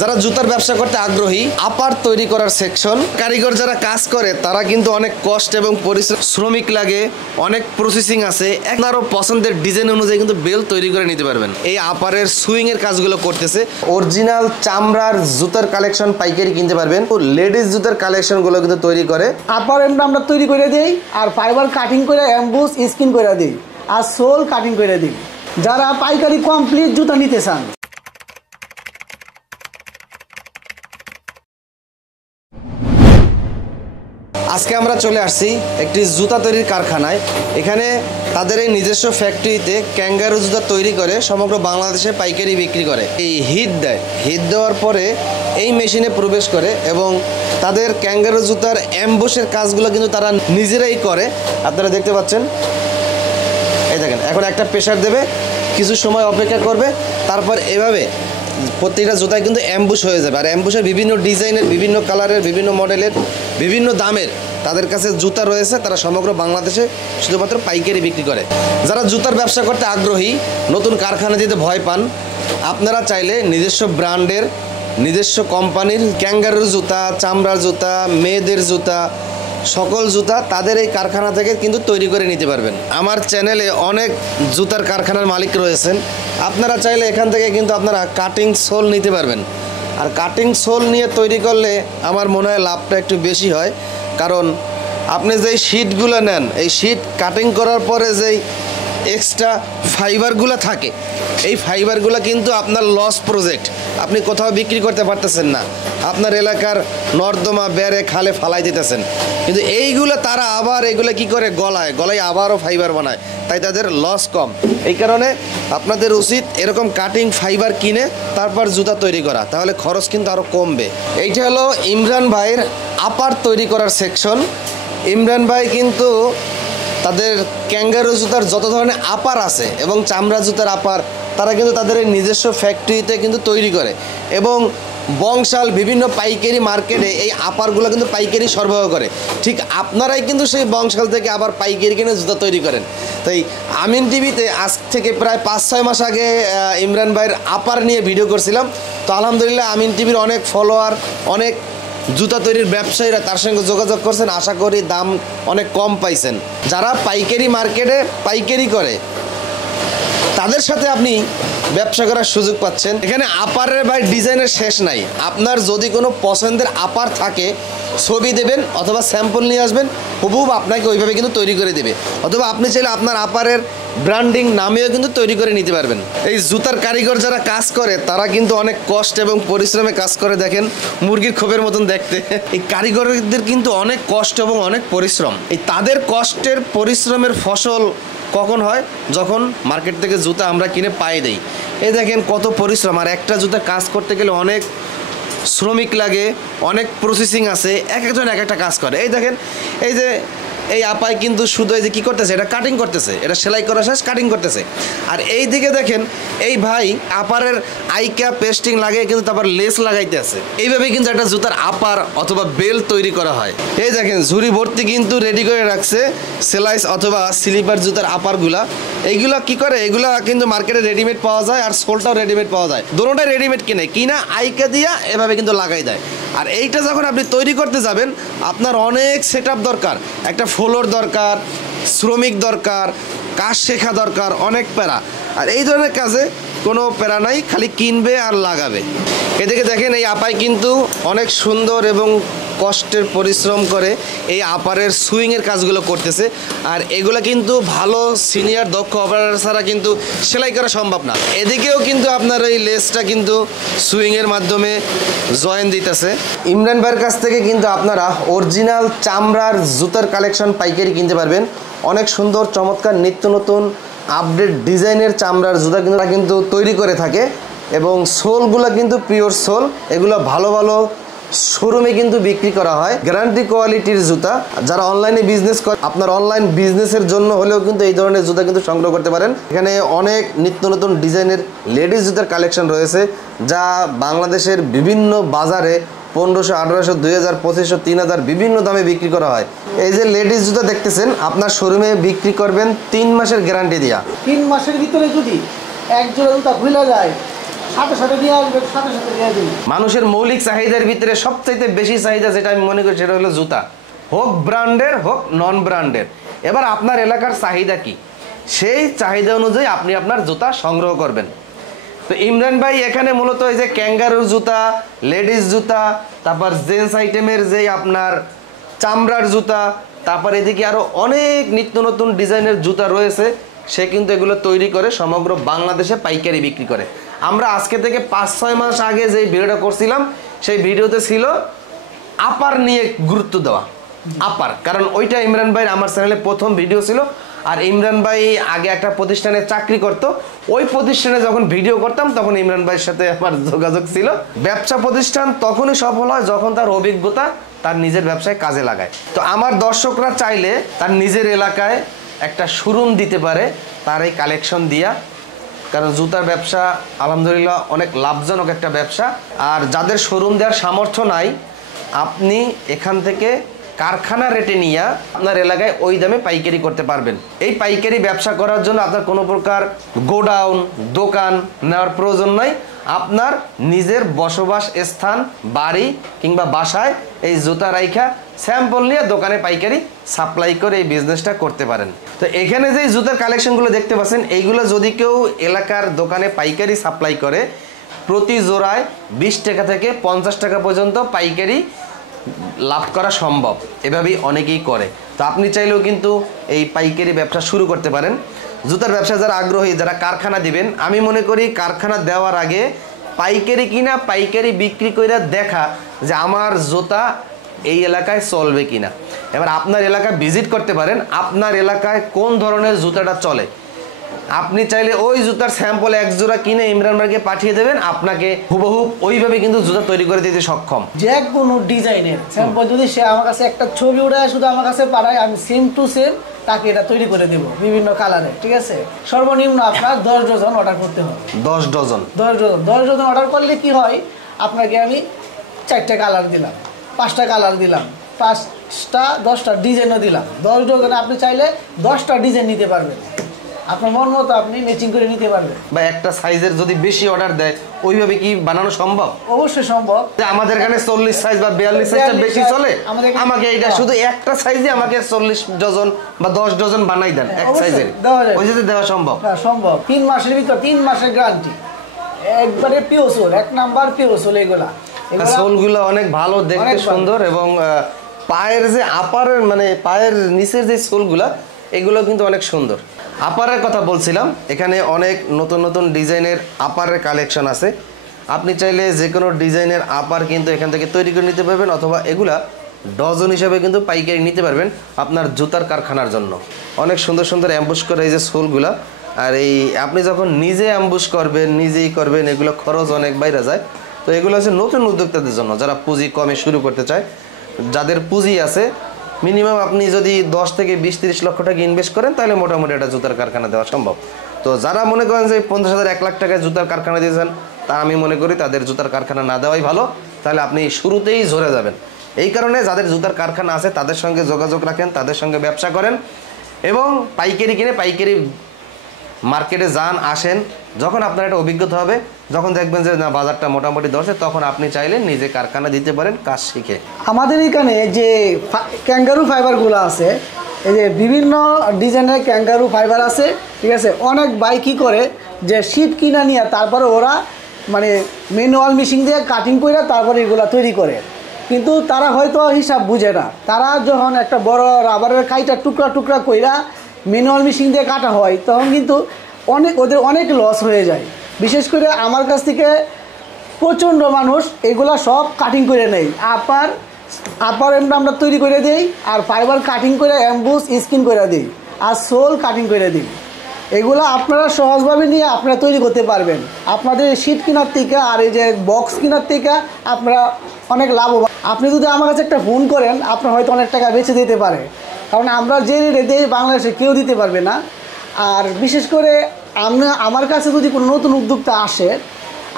যারা জুতার ব্যবসা করতে আগ্রহী, আপার তৈরি করার সেকশন, কারিগর যারা কাজ করে তারা কিন্তু অনেক কষ্ট এবং পরিশ্রম, শ্রমিক লাগে, অনেক প্রসেসিং আছে। আপনারও পছন্দের ডিজাইন অনুযায়ী কিন্তু বেল তৈরি করে নিতে পারবেন। এই আপারের সুইং এর কাজগুলো করতেছে। অরিজিনাল চামড়ার জুতার কালেকশন পাইকারি কিনতে পারবেন। লেডিস জুতার কালেকশন গুলো কিন্তু তৈরি করে। আপার এমটা আমরা তৈরি করে দেই, আর ফাইবার কাটিং করে এমবুস স্কিন করে দিই, আর সোল কাটিং করে দিই। যারা পাইকারি কমপ্লিট জুতা নিতে চান, আজকে আমরা চলে আসছি একটি জুতা তৈরির কারখানায়। এখানে তাদের এই নিজস্ব ফ্যাক্টরিতে ক্যাঙ্গারু জুতা তৈরি করে সমগ্র বাংলাদেশে পাইকারি বিক্রি করে। এই হিট দেয়, হিট দেওয়ার পরে এই মেশিনে প্রবেশ করে এবং তাদের ক্যাঙ্গারু জুতার অ্যাম্বুশের কাজগুলো কিন্তু তারা নিজেরাই করে। আপনারা দেখতে পাচ্ছেন, এই দেখেন এখন একটা প্রেসার দেবে, কিছু সময় অপেক্ষা করবে, তারপর এভাবে প্রত্যেকটা জুতায় কিন্তু অ্যাম্বুশ হয়ে যাবে। আর অ্যাম্বুশের বিভিন্ন ডিজাইনের, বিভিন্ন কালারের, বিভিন্ন মডেলের, বিভিন্ন দামের তাদের কাছে জুতা রয়েছে। তারা সমগ্র বাংলাদেশে শুধুমাত্র পাইকারি বিক্রি করে। যারা জুতার ব্যবসা করতে আগ্রহী, নতুন কারখানা দিতে ভয় পান, আপনারা চাইলে নিজস্ব ব্র্যান্ডের, নিজস্ব কোম্পানির ক্যাঙ্গারুর জুতা, চামড়ার জুতা, মেয়েদের জুতা, সকল জুতা তাদের এই কারখানা থেকে কিন্তু তৈরি করে নিতে পারবেন। আমার চ্যানেলে অনেক জুতার কারখানার মালিক রয়েছেন। আপনারা চাইলে এখান থেকে কিন্তু আপনারা কাটিং সোল নিতে পারবেন। আর কাটিং সোল নিয়ে তৈরি করলে আমার মনে হয় লাভটা একটু বেশি হয়, কারণ আপনি যেই শিটগুলো নেন, এই শিট কাটিং করার পরে যেই এক্সট্রা ফাইবারগুলো থাকে, এই ফাইবারগুলো কিন্তু আপনার লস প্রজেক্ট, আপনি কোথাও বিক্রি করতে পারতেছেন না, আপনার এলাকার নর্দমা বেড়ে খালে ফালাই দিতেছেন। কিন্তু এইগুলো তারা আবার এগুলো কি করে গলায় গলায় আবারও ফাইবার বানায়, তাই তাদের লস কম। এই কারণে আপনাদের উচিত এরকম কাটিং ফাইবার কিনে তারপর জুতা তৈরি করা, তাহলে খরচ কিন্তু আরও কমবে। এইটা হলো ইমরান ভাইয়ের আপার তৈরি করার সেকশন। ইমরান ভাই কিন্তু তাদের ক্যাঙ্গারু জুতার যত ধরনের আপার আছে এবং চামড়া জুতার আপার তারা কিন্তু তাদের নিজস্ব ফ্যাক্টরিতে কিন্তু তৈরি করে এবং বংশাল বিভিন্ন পাইকারি মার্কেটে এই আপারগুলো কিন্তু পাইকারি সরবরাহ করে। ঠিক আপনারাই কিন্তু সেই বংশাল থেকে আবার পাইকারি কিনে জুতা তৈরি করেন। তাই আমিন টিভিতে আজ থেকে প্রায় ৫-৬ মাস আগে ইমরান ভাইয়ের আপার নিয়ে ভিডিও করছিলাম। তো আলহামদুলিল্লাহ আমিন টিভির অনেক ফলোয়ার, অনেক জুতা তৈরির ব্যবসায়ীরা তার সঙ্গে যোগাযোগ করছেন। আশা করি দাম অনেক কম পাইছেন। যারা পাইকারি মার্কেটে পাইকারি করে তাদের সাথে আপনি ব্যবসা করার সুযোগ পাচ্ছেন। এখানে আপারের ভাই ডিজাইনের শেষ নাই। আপনার যদি কোনো পছন্দের আপার থাকে ছবি দেবেন অথবা স্যাম্পল নিয়ে আসবেন, হুবহুব আপনাকে ওইভাবে কিন্তু তৈরি করে দেবে। অথবা আপনি চাইলে আপনার আপারের ব্র্যান্ডিং নামেও কিন্তু তৈরি করে নিতে পারবেন। এই জুতার কারিগর যারা কাজ করে তারা কিন্তু অনেক কষ্ট এবং পরিশ্রমে কাজ করে। দেখেন মুরগির খোপের মতন দেখতে। এই কারিগরদের কিন্তু অনেক কষ্ট এবং অনেক পরিশ্রম। এই তাদের কষ্টের পরিশ্রমের ফসল কখন হয়? যখন মার্কেট থেকে জুতা আমরা কিনে পায়ে দেই। এই দেখেন কত পরিশ্রম। আর একটা জুতা কাজ করতে গেলে অনেক শ্রমিক লাগে, অনেক প্রসেসিং আছে, এক একজন এক একটা কাজ করে। এই দেখেন এই যে এই আপায় কিন্তু শুধু এই যে কী করতেছে, এটা কাটিং করতেছে, এটা সেলাই করা শেষ কাটিং করতেছে। আর এই দিকে দেখেন এই ভাই আপারের আইকা পেস্টিং লাগিয়ে কিন্তু তারপর লেস লাগাইতে আছে। এইভাবেই কিন্তু একটা জুতার আপার অথবা বেল তৈরি করা হয়। এই দেখেন ঝুড়ি ভর্তি কিন্তু রেডি করে রাখছে সেলাইস অথবা স্লিপার জুতার আপারগুলা। এইগুলা কি করে, এগুলা কিন্তু মার্কেটে রেডিমেড পাওয়া যায় আর সোলটাও রেডিমেড পাওয়া যায়। দুটোটাই রেডিমেড কিনা আইকা দিয়া এভাবে কিন্তু লাগাই দেয়। আর এইটা যখন আপনি তৈরি করতে যাবেন আপনার অনেক সেট আপ দরকার, একটা ফ্লোর দরকার, শ্রমিক দরকার, কাজ শেখা দরকার, অনেক প্যারা। আর এই ধরনের কাজে কোনো প্যারা নাই, খালি কিনবে আর লাগাবে। এদিকে দেখেন এই আপাই কিন্তু অনেক সুন্দর এবং কষ্টের পরিশ্রম করে এই আপারের সুইংয়ের কাজগুলো করতেছে। আর এগুলো কিন্তু ভালো সিনিয়র দক্ষ অপারেটর ছাড়া কিন্তু সেলাই করা সম্ভব না। এদিকেও কিন্তু আপনার এই লেসটা কিন্তু সুইংয়ের মাধ্যমে জয়েন দিতেছে। ইমরান ভাইয়ের কাছ থেকে কিন্তু আপনারা অরিজিনাল চামড়ার জুতার কালেকশন পাইকারি কিনতে পারবেন। অনেক সুন্দর চমৎকার নিত্য নতুন আপডেট ডিজাইনের চামড়ার জুতা কিন্তু তৈরি করে থাকে এবং সোলগুলো কিন্তু পিওর সোল। এগুলো ভালো ভালো শোরুমে কিন্তু বিক্রি করা হয়, গ্যারান্টি কোয়ালিটির জুতা। যারা অনলাইনে বিজনেস করে আপনার অনলাইন বিজনেসের জন্য হলেও কিন্তু এই ধরনের জুতা কিন্তু সংগ্রহ করতে পারেন। এখানে অনেক নিত্য নতুন ডিজাইনের লেডিস জুতার কালেকশন রয়েছে যা বাংলাদেশের বিভিন্ন বাজারে 1500, 1800, 2000, 2500, 3000 বিভিন্ন দামে বিক্রি করা হয়। এই যে লেডিস জুতা দেখতেছেন আপনার শোরুমে বিক্রি করবেন 3 মাসের গ্যারান্টি দিয়া। 3 মাসের ভিতরে যদি এক জোড়া জুতা ভুলে যায় সাথে সাথে নিয়ে আসবে, সাথে সাথে নিয়ে দিন। মানুষের মৌলিক চাহিদার ভিতরে সবচাইতে বেশি চাহিদা যেটা আমি মনে করি সেটা হলো জুতা, হোক ব্র্যান্ডের হোক নন ব্র্যান্ডের। এবার আপনার এলাকার চাহিদা কি, সেই চাহিদা অনুযায়ী আপনি আপনার জুতা সংগ্রহ করবেন। তো ইমরান ভাই এখানে মূলত এই যে ক্যাঙ্গারুর জুতা, লেডিস জুতা, তারপর জেন্টস আইটেমের যে আপনার চামড়ার জুতা, তারপর এদিকে আরও অনেক নিত্য নতুন ডিজাইনের জুতা রয়েছে, সে কিন্তু এগুলো তৈরি করে সমগ্র বাংলাদেশে পাইকারি বিক্রি করে। আমরা আজকে থেকে 5-6 মাস আগে যে ভিডিওটা করছিলাম সেই ভিডিওতে ছিল আপার নিয়ে গুরুত্ব দেওয়া, আপার, কারণ ওইটা ইমরান ভাইয়ের আমার চ্যানেলে প্রথম ভিডিও ছিল। আর ইমরান ভাই আগে একটা প্রতিষ্ঠানে চাকরি করত, ওই প্রতিষ্ঠানে যখন ভিডিও করতাম তখন ইমরান ভাইয়ের সাথে আমার যোগাযোগ ছিল। ব্যবসা প্রতিষ্ঠান তখনই সফল হয় যখন তার অভিজ্ঞতা তার নিজের ব্যবসায় কাজে লাগায়। তো আমার দর্শকরা চাইলে তার নিজের এলাকায় একটা শোরুম দিতে পারে তার এই কালেকশন দিয়া, কারণ জুতার ব্যবসা আলহামদুলিল্লাহ অনেক লাভজনক একটা ব্যবসা। আর যাদের শোরুম দেওয়ার সামর্থ্য নাই, আপনি এখান থেকে কারখানা রেটে নিয়ে আপনার এলাকায় ওই দামে পাইকারি করতে পারবেন। এই পাইকারি ব্যবসা করার জন্য আপনার কোনো প্রকার গোডাউন, দোকান নেওয়ার প্রয়োজন নাই। আপনার নিজের বসবাস স্থান, বাড়ি কিংবা বাসায় এই জুতা রাইখা স্যাম্পল নিয়ে দোকানে পাইকারি সাপ্লাই করে এই বিজনেসটা করতে পারেন। তো এখানে যে জুতার কালেকশনগুলো দেখতে পাচ্ছেন, এইগুলো যদি কেউ এলাকার দোকানে পাইকারি সাপ্লাই করে, প্রতি জোড়ায় 20 টাকা থেকে 50 টাকা পর্যন্ত পাইকারি লাভ করা সম্ভব। এভাবেই অনেকেই করে। তো আপনি চাইলেও কিন্তু এই পাইকারি ব্যবসা শুরু করতে পারেন। জুতার ব্যবসা যারা আগ্রহী, যারা কারখানা দিবেন, আমি মনে করি কারখানা দেওয়ার আগে পাইকারি কিনা পাইকারি বিক্রি করে দেখা যে আমার জুতা এই এলাকায় চলবে কিনা। এবার আপনার এলাকায় ভিজিট করতে পারেন, আপনার এলাকায় কোন ধরনের জুতাটা চলে। আপনি চাইলে ওই জুতার স্যাম্পল এক জোড়া কিনে ইমরান ভাইকে পাঠিয়ে দেবেন, আপনাকে হুবহু ওইভাবে কিন্তু জুতা তৈরি করে দিতে সক্ষম। যে কোনো ডিজাইনের স্যাম্পল যদি সে আমার কাছে একটা ছবি উঠে শুধু আমার কাছে পাঠায়, আমি সেম টু সেম তাকে এটা তৈরি করে দেবো বিভিন্ন কালারে। ঠিক আছে, সর্বনিম্ন আপনার 10 ডজন অর্ডার করতে হবে। 10 ডজন 10 ডজন অর্ডার করলে কি হয়, আপনাকে আমি 4টা কালার দিলাম, 5টা কালার দিলাম, 5টা 10টা ডিজাইনও দিলাম। 10 ডজনে আপনি চাইলে 10টা ডিজাইন নিতে পারবেন, আপনার মন মতো আপনি ম্যাচিং করে নিতে পারবেন। বা একটা সাইজের যদি বেশি অর্ডার দেয়, ওইভাবে কি বানানো সম্ভব? অবশ্যই সম্ভব। আমাদের এখানে 40 সাইজ বা 42 সাইজটা বেশি চলে, আমাকে এইটা শুধু একটা সাইজে আমাকে 40 ডজন বা 10 ডজন বানাই দেন এক সাইজের, ওই যে দেওয়া সম্ভব? হ্যাঁ সম্ভব। 3 মাসের ভিতর, 3 মাসের গ্যারান্টি, একবারে pure sole, 1 number pure sole. এগুলা সোলগুলো অনেক ভালো দেখতে, সুন্দর, এবং পায়ের যে আপারের মানে পায়ের নিচের যে সোলগুলা, এগুলো কিন্তু অনেক সুন্দর। আপারের কথা বলছিলাম, এখানে অনেক নতুন নতুন ডিজাইনের আপারের কালেকশন আছে। আপনি চাইলে যে কোনো ডিজাইনের আপার কিন্তু এখান থেকে তৈরি করে নিতে পারবেন, অথবা এগুলা ডজন হিসাবে কিন্তু পাইকারি নিতে পারবেন আপনার জুতার কারখানার জন্য। অনেক সুন্দর সুন্দর অ্যাম্বুশ করে এই যে সোলগুলা, আর এই আপনি যখন নিজে অ্যাম্বুশ করবেন, নিজেই করবেন, এগুলো খরচ অনেক বাইরে যায়। তো এগুলো হচ্ছে নতুন উদ্যোক্তাদের জন্য, যারা পুঁজি কমে শুরু করতে চায়। যাদের পুঁজি আছে, মিনিমাম আপনি যদি 10 থেকে 20-30 লক্ষ টাকা ইনভেস্ট করেন, তাহলে মোটামুটি একটা জুতার কারখানা দেওয়া সম্ভব। তো যারা মনে করেন যে 50,000-1 লাখ টাকায় জুতার কারখানা দিয়েছেন, তা আমি মনে করি তাদের জুতার কারখানা না দেওয়াই ভালো, তাহলে আপনি শুরুতেই ঝরে যাবেন। এই কারণে যাদের জুতার কারখানা আছে তাদের সঙ্গে যোগাযোগ রাখেন, তাদের সঙ্গে ব্যবসা করেন, এবং পাইকারি কিনে পাইকারি মার্কেটে যান, আসেন। যখন আপনার একটা অভিজ্ঞতা হবে, যখন দেখবেন যে না বাজারটা মোটামুটি ধরছে, তখন আপনি চাইলে নিজে কারখানা দিতে পারেন কাজ শিখে। আমাদের এখানে যে ক্যাঙ্গারু ফাইবারগুলো আছে, এই যে বিভিন্ন ডিজাইনের ক্যাঙ্গারু ফাইবার আছে, ঠিক আছে। অনেক ভাই কী করে যে শীট কিনা নিয়ে তারপরে ওরা মানে ম্যানুয়াল মেশিন দিয়ে কাটিং করে তারপরে এগুলো তৈরি করে, কিন্তু তারা হয়তো হিসাব বুঝে না। তারা যখন একটা বড় রাবারের কাইটা টুকরা টুকরা কইরা ম্যানুয়াল মেশিন দিয়ে কাটা হয়, তখন কিন্তু ওদের অনেক লস হয়ে যায়। বিশেষ করে আমার কাছ থেকে প্রচণ্ড মানুষ এগুলা সব কাটিং করে নেয়। আপার এমনি আমরা তৈরি করে দিই, আর ফাইবার কাটিং করে অ্যাম্বুস স্কিন করে দিই, আর সোল কাটিং করে দিই। এগুলো আপনারা সহজভাবে নিয়ে আপনারা তৈরি করতে পারবেন। আপনাদের শীট কেনার থেকে আর এই যে বক্স কেনার থেকে আপনারা অনেক লাভবান। আপনি যদি আমার কাছে একটা ফোন করেন, আপনার হয়তো অনেক টাকা বেঁচে দিতে পারে, কারণ আমরা যে রেটে দিই বাংলাদেশে কেউ দিতে পারবে না। আর বিশেষ করে আমার কাছে যদি কোনো নতুন উদ্যোক্তা আসে,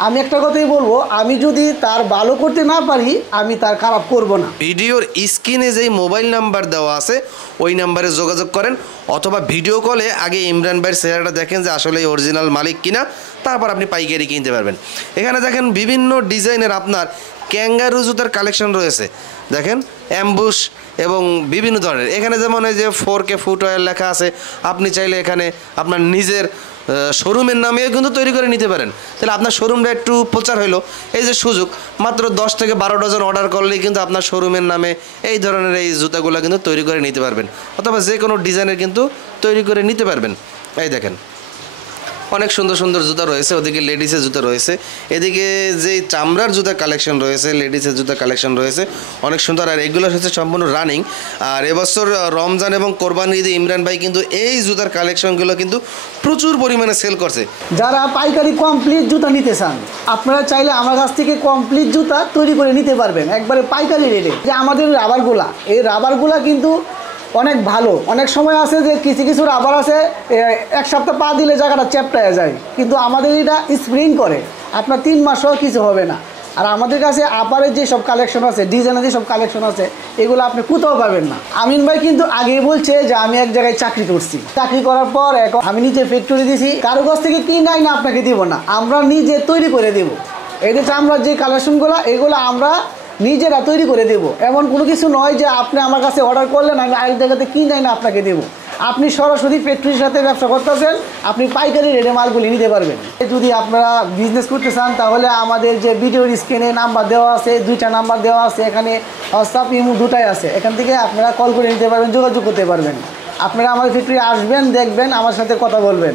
আমি একটা কথাই বলবো, আমি যদি তার ভালো করতে না পারি আমি তার খারাপ করব না। ভিডিওর স্ক্রিনে যেই মোবাইল নাম্বার দেওয়া আছে ওই নাম্বারে যোগাযোগ করেন, অথবা ভিডিও কলে আগে ইমরান ভাইয়ের চেহারাটা দেখেন যে আসলে অরিজিনাল মালিক কিনা, তারপর আপনি পাইকারি কিনতে পারবেন। এখানে দেখেন বিভিন্ন ডিজাইনের আপনার ক্যাঙ্গারু জুতার কালেকশন রয়েছে, দেখেন অ্যাম্বুশ এবং বিভিন্ন ধরনের। এখানে যেমন এই যে 4K ফুটওয়্যার লেখা আছে, আপনি চাইলে এখানে আপনার নিজের শোরুমের নামেও কিন্তু তৈরি করে নিতে পারেন। তাহলে আপনার শোরুমটা একটু প্রচার হলো, এই যে সুযোগ, মাত্র 10 থেকে 12 ডজন অর্ডার করলেই কিন্তু আপনার শোরুমের নামে এই ধরনের এই জুতাগুলো কিন্তু তৈরি করে নিতে পারবেন, অথবা যে কোনো ডিজাইনের কিন্তু তৈরি করে নিতে পারবেন। এই দেখেন অনেক সুন্দর সুন্দর জুতা রয়েছে, ওদিকে লেডিসের জুতা রয়েছে, এদিকে যে চামড়ার জুতার কালেকশন রয়েছে, লেডিসের জুতার কালেকশন রয়েছে অনেক সুন্দর। আর এগুলো হচ্ছে সম্পূর্ণ রানিং। আর এবছর রমজান এবং কোরবানি ঈদে ইমরান ভাই কিন্তু এই জুতার কালেকশনগুলো কিন্তু প্রচুর পরিমাণে সেল করছে। যারা পাইকারি কমপ্লিট জুতা নিতে চান, আপনারা চাইলে আমার কাছ থেকে কমপ্লিট জুতা তৈরি করে নিতে পারবেন একবারে পাইকারি রেটে। যে আমাদের রাবারগুলা, এই রাবারগুলা কিন্তু অনেক ভালো। অনেক সময় আছে যে কিছু কিছু রাবার আছে এক সপ্তাহ পা দিলে জায়গাটা চ্যাপটায় যায়, কিন্তু আমাদের এটা স্প্রিং করে, আপনার 3 মাসও কিছু হবে না। আর আমাদের কাছে আপারের যেসব কালেকশন আছে, ডিজাইনের যেসব কালেকশন আছে, এগুলো আপনি কোথাও পাবেন না। আমিন ভাই কিন্তু আগেই বলছে যে আমি এক জায়গায় চাকরি করছি, চাকরি করার পর এখন আমি নিজে ফ্যাক্টরি দিছি, কারো কাছ থেকে কিনাই না আপনাকে দিব না, আমরা নিজে তৈরি করে দেব। এই যে চামড়ার যে কালেকশনগুলো, এগুলো আমরা নিজেরা তৈরি করে দেব। এমন কোনো কিছু নয় যে আপনি আমার কাছে অর্ডার করলেন আমি আরেক জায়গাতে কিনাই না আপনাকে দেবো। আপনি সরাসরি ফ্যাক্টরির সাথে ব্যবসা করতেছেন, আপনি পাইকারি রেটে মালগুলি নিতে পারবেন। যদি আপনারা বিজনেস করতে চান তাহলে আমাদের যে ভিডিওর স্ক্রিনে নাম্বার দেওয়া আছে, 2টা নাম্বার দেওয়া আছে, এখানে হোয়াটসঅ্যাপ ইমো দুটাই আছে, এখান থেকে আপনারা কল করে নিতে পারবেন, যোগাযোগ করতে পারবেন। আপনারা আমার ফ্যাক্টরি আসবেন, দেখবেন, আমার সাথে কথা বলবেন।